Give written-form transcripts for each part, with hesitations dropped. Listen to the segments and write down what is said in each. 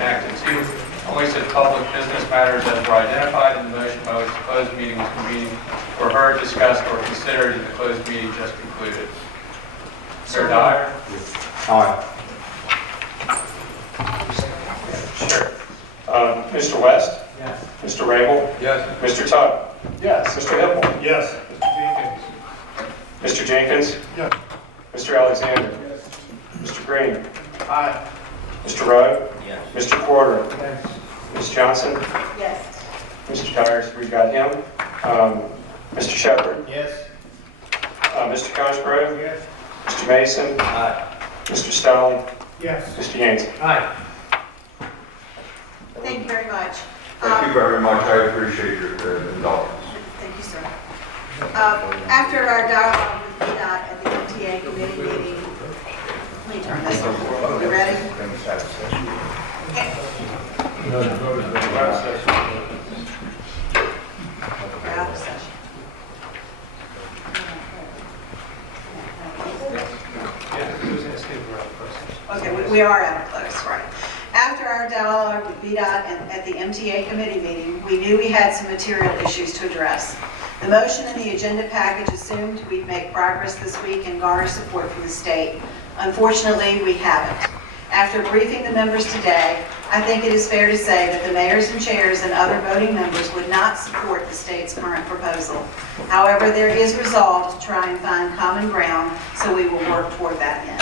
enacted 2, only such public business matters as were identified in the motion by which the closed meeting was convened were heard, discussed, or considered in the closed meeting just concluded. Mr. Dyer? Aye. Sure. Mr. West? Yes. Mr. Rabel? Yes. Mr. Tuck? Yes. Mr. Hippel? Yes. Mr. Jenkins? Yes. Mr. Alexander? Yes. Mr. Green? Aye. Mr. Rowe? Yes. Mr. Porter? Yes. Ms. Johnson? Yes. Mr. Dyer, we've got him. Mr. Shepherd? Yes. Mr. Cosgrove? Yes. Mr. Mason? Aye. Mr. Stolly? Yes. Mr. Yancey? Aye. Thank you very much. Thank you very much. I appreciate your indulgence. Thank you, sir. After our dialogue with VDOT at the MTA committee meeting, let me turn this over. You ready? We're out of session. Okay, we are out of close, right. After our dialogue with VDOT and at the MTA committee meeting, we knew we had some material issues to address. The motion in the agenda package assumed we'd make progress this week and garner support from the state. Unfortunately, we haven't. After briefing the members today, I think it is fair to say that the mayors and chairs and other voting members would not support the state's current proposal. However, there is resolve to try and find common ground, so we will work toward that end.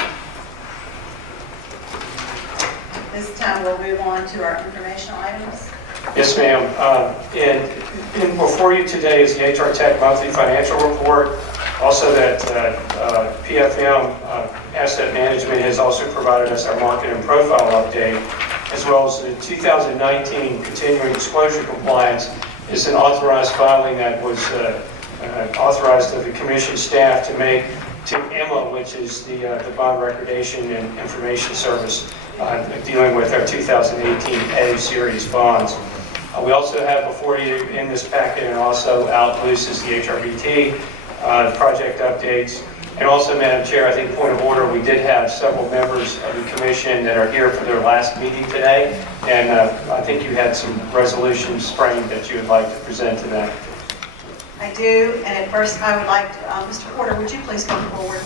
This time we'll move on to our informational items. Yes, ma'am. And before you today is the Hrtac monthly financial report. Also that PFM Asset Management has also provided us our market and profile update, as well as the 2019 continuing disclosure compliance is an authorized filing that was authorized to the commission staff to make to EMA, which is the Bond Recordation and Information Service, dealing with our 2018 A series bonds. We also have before you in this packet and also out loose is the HRBT project updates. And also, Madam Chair, I think point of order, we did have several members of the commission that are here for their last meeting today. And I think you had some resolutions framed that you would like to present to them. I do, and at first I would like to, Mr. Porter, would you please come forward?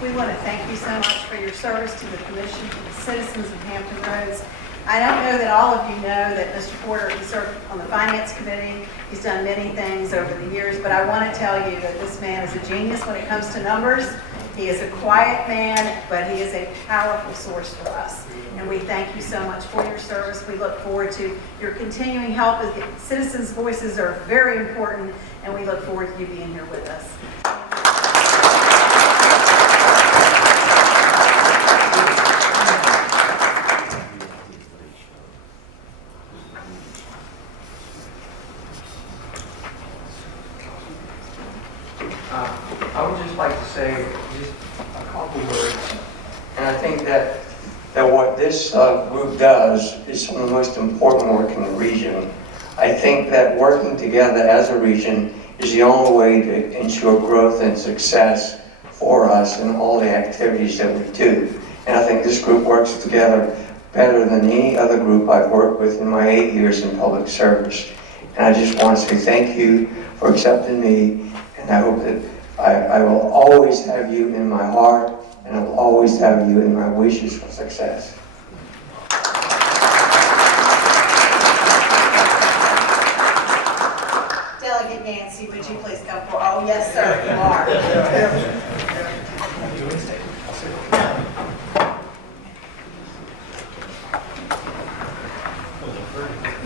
We want to thank you so much for your service to the commission, to the citizens of Hampton Roads. I don't know that all of you know that Mr. Porter has served on the Finance Committee. He's done many things over the years, but I want to tell you that this man is a genius when it comes to numbers. He is a quiet man, but he is a powerful source for us. And we thank you so much for your service. We look forward to your continuing help. Citizens' voices are very important, and we look forward to you being here with us. I would just like to say just a couple words. And I think that what this group does is some of the most important work in the region. I think that working together as a region is the only way to ensure growth and success for us in all the activities that we do. And I think this group works together better than any other group I've worked with in my 8 years in public service. And I just want to say thank you for accepting me, and I hope that I will always have you in my heart, and I will always have you in my wishes for success. Delegate Nancy, would you please come forward? Oh, yes, sir, you are.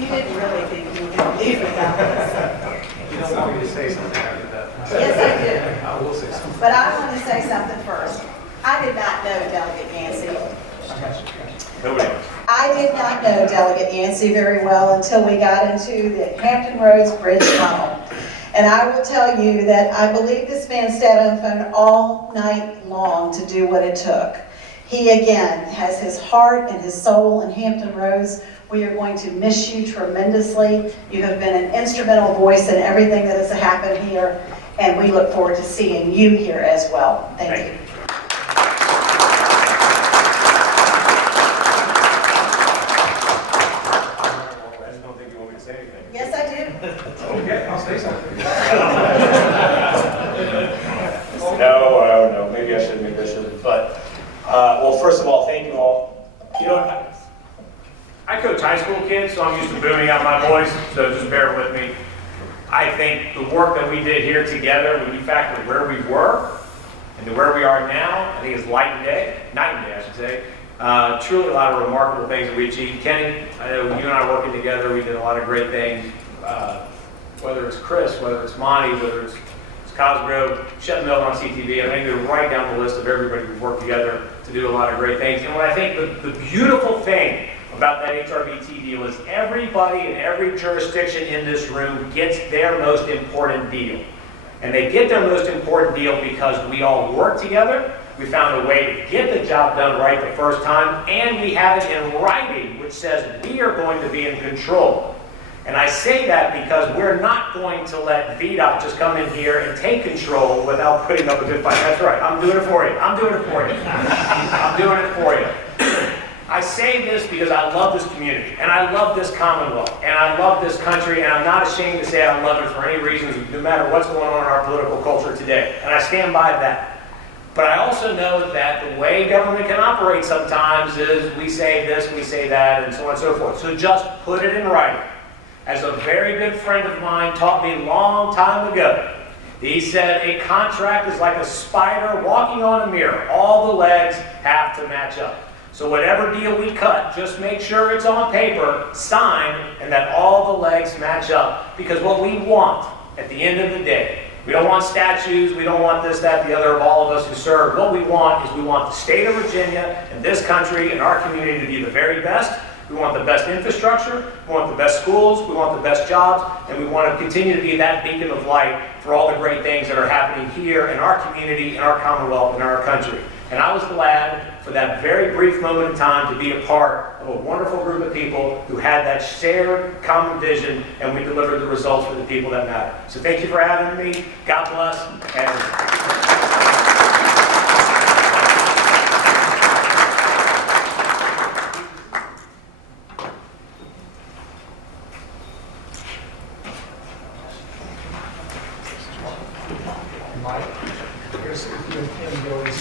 You didn't really think you were going to leave without this. You don't want me to say something after that? Yes, I do. I will say something. But I want to say something first. I did not know Delegate Yancey. Nobody else. I did not know Delegate Yancey very well until we got into the Hampton Roads Bridge Tunnel. And I will tell you that I believe this man stayed on the phone all night long to do what it took. He, again, has his heart and his soul in Hampton Roads. We are going to miss you tremendously. You have been an instrumental voice in everything that has happened here, and we look forward to seeing you here as well. Thank you. I just don't think you want me to say anything. Yes, I do. Okay, I'll say something. No, maybe I shouldn't, maybe I shouldn't. But, well, first of all, thank you all. You know, I coach high school kids, so I'm used to booming out my voice, so just bear with me. I think the work that we did here together, when you factor where we were and to where we are now, I think it's night and day, I should say. Truly a lot of remarkable things that we achieved. Kenny, I know you and I working together, we did a lot of great things. Whether it's Chris, whether it's Monty, whether it's Cosgrove, Shep Miller on CTV, I think they're right down the list of everybody who's worked together to do a lot of great things. And what I think the beautiful thing about that HRBT deal is everybody in every jurisdiction in this room gets their most important deal. And they get their most important deal because we all work together, we found a way to get the job done right the first time, and we have it in writing, which says we are going to be in control. And I say that because we're not going to let VDOT just come in here and take control without putting up a good fight. That's right, I'm doing it for you. I'm doing it for you. I'm doing it for you. I say this because I love this community, and I love this Commonwealth, and I love this country, and I'm not ashamed to say I love it for any reasons, no matter what's going on in our political culture today. And I stand by that. But I also know that the way government can operate sometimes is we say this, we say that, and so on and so forth. So just put it in writing. As a very good friend of mine taught me a long time ago, he said a contract is like a spider walking on a mirror. All the legs have to match up. So whatever deal we cut, just make sure it's on paper, signed, and that all the legs match up. Because what we want at the end of the day, we don't want statues, we don't want this, that, the other of all of us who serve. What we want is we want the state of Virginia and this country and our community to be the very best. We want the best infrastructure, we want the best schools, we want the best jobs, and we want to continue to be that beacon of light for all the great things that are happening here in our community, in our Commonwealth, and in our country. And I was glad for that very brief moment in time to be a part of a wonderful group of people who had that shared common vision, and we delivered the results for the people that matter. So thank you for having me. God bless. And Mike, I guess if you and Ken goes,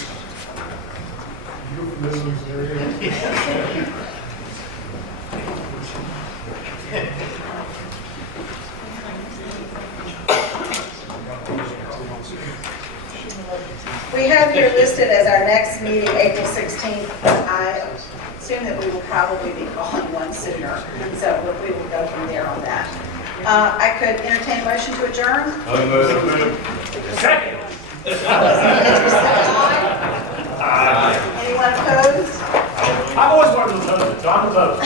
euphemisms area. We have here listed as our next meeting, April 16th. I assume that we will probably be calling one sooner, and so we will go from there on that. I could entertain a motion to adjourn. Second. Anyone opposed? I've always wanted to oppose it, so I'm opposed.